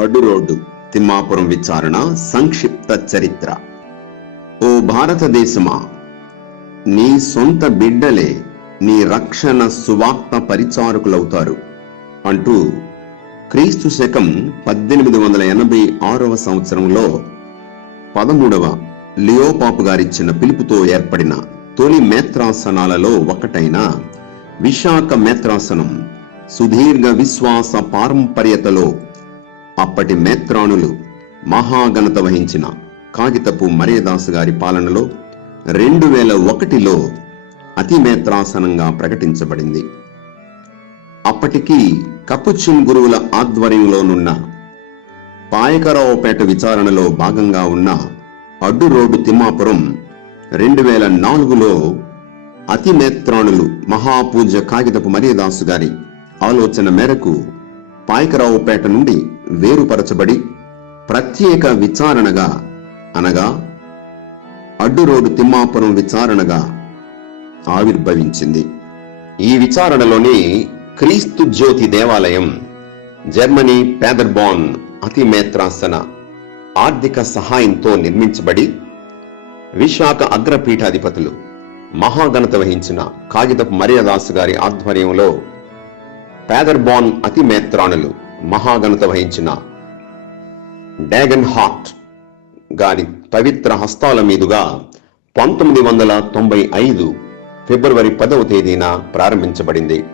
అడ్డు రోడ్డు తిమ్మాపురం విచారణ సంక్షిప్త చరిత్ర. ఓ భారతదేశమా? నీ సొంత బిడ్డలే నీ రక్షణ సువార్త పరిచారకులవుతారు అంటూ క్రీస్తు శకం పద్దెనిమిది వందల ఎనభై ఆరవ సంవత్సరంలో పదమూడవ లియోపాపు గారిచ్చిన పిలుపుతో ఏర్పడిన తొలి మేత్రాసనాలలో ఒకటైన విశాఖ మేత్రాసనం సుదీర్ఘ విశ్వాస పారంపర్యతలో అప్పటి మేత్రాణులు మహాఘనత వహించిన కాగితపు మర్యదాసు గారి పాలనలో రెండు వేల ఒకటిలో అతి మేత్రాసనంగా ప్రకటించబడింది. అప్పటికి కపుచిన్ గురువుల ఆధ్వర్యంలోనున్న పాయకరావుపేట విచారణలో భాగంగా ఉన్న అడ్డు రోడ్డు తిమ్మాపురం రెండు వేల నాలుగులో అతిమేత్రాణులు మహాపూజ్య కాగితపు మరియదాసు గారి ఆలోచన మేరకు పాయకరావుపేట నుండి వేరుపరచబడి ప్రత్యేక విచారణగా అనగా అడ్డు రోడ్డు తిమ్మాపురం విచారణగా ఆవిర్భవించింది. ఈ విచారణలోని క్రీస్తు జ్యోతి దేవాలయం జర్మనీ పేదర్బాన్ అతి మేత్రాసన ఆర్థిక సహాయంతో నిర్మించబడి విశాఖ అగ్రపీఠాధిపతులు మహాఘనత వహించిన కాగితపు మర్యాదాసు గారి ఆధ్వర్యంలో పేదర్బాన్ అతి మేత్రాణులు మహాఘనత వహించిన డాగన్ హార్ట్ గారి పవిత్ర హస్తాల మీదుగా పంతొమ్మిది వందల తొంభై ఐదు ఫిబ్రవరి పదవ తేదీన ప్రారంభించబడింది.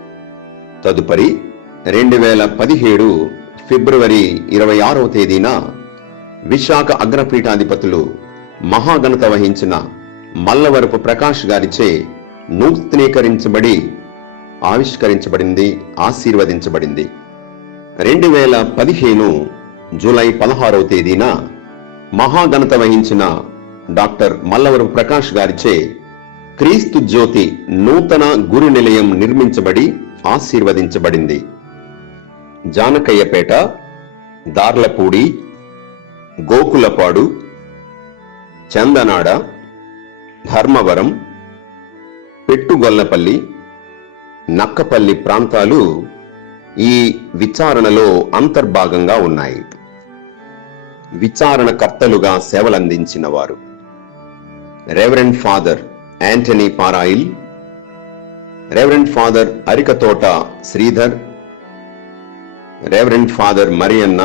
తదుపరి రెండు వేల పదిహేడు ఫిబ్రవరి ఇరవై ఆరవ తేదీన విశాఖ అగ్రపీఠాధిపతులు మహాఘనత వహించిన మల్లవరపు ప్రకాష్ గారిచే నూతనీకరించబడి ఆవిష్కరించబడింది ఆశీర్వదించబడింది. రెండు వేల పదిహేను జూలై పదహారవ తేదీన మహాఘనత వహించిన డాక్టర్ మల్లవరపు ప్రకాష్ గారిచే క్రీస్తు జ్యోతి నూతన గురు నిలయం నిర్మించబడి ఆశీర్వదించబడింది. జానకయ్యపేట దార్లపూడి గోకులపాడు చందనాడ ధర్మవరం పెట్టుగొల్లపల్లి నక్కపల్లి ప్రాంతాలు ఈ విచారణలో అంతర్భాగంగా ఉన్నాయి. విచారణకర్తలుగా సేవలందించిన వారు Reverend Father Antony Parayil Reverend Father Arikathota Sridhar Reverend Father Marianna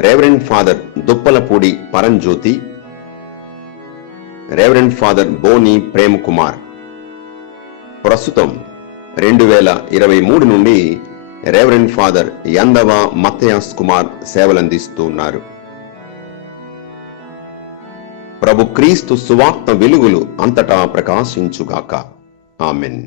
Reverend Father Duppalapudi Paramjyothi Reverend Father Boni Prem Kumar ప్రస్తుతం రెండు వేల ఇరవై మూడు నుండి రెవరెండ్ ఫాదర్ యందవ మత్తయాస్ కుమార్ సేవలందిస్తూ ఉన్నారు ప్రభు క్రీస్తు సువార్త వెలుగులు అంతటా ప్రకాశించుగాక. ఆమెన్.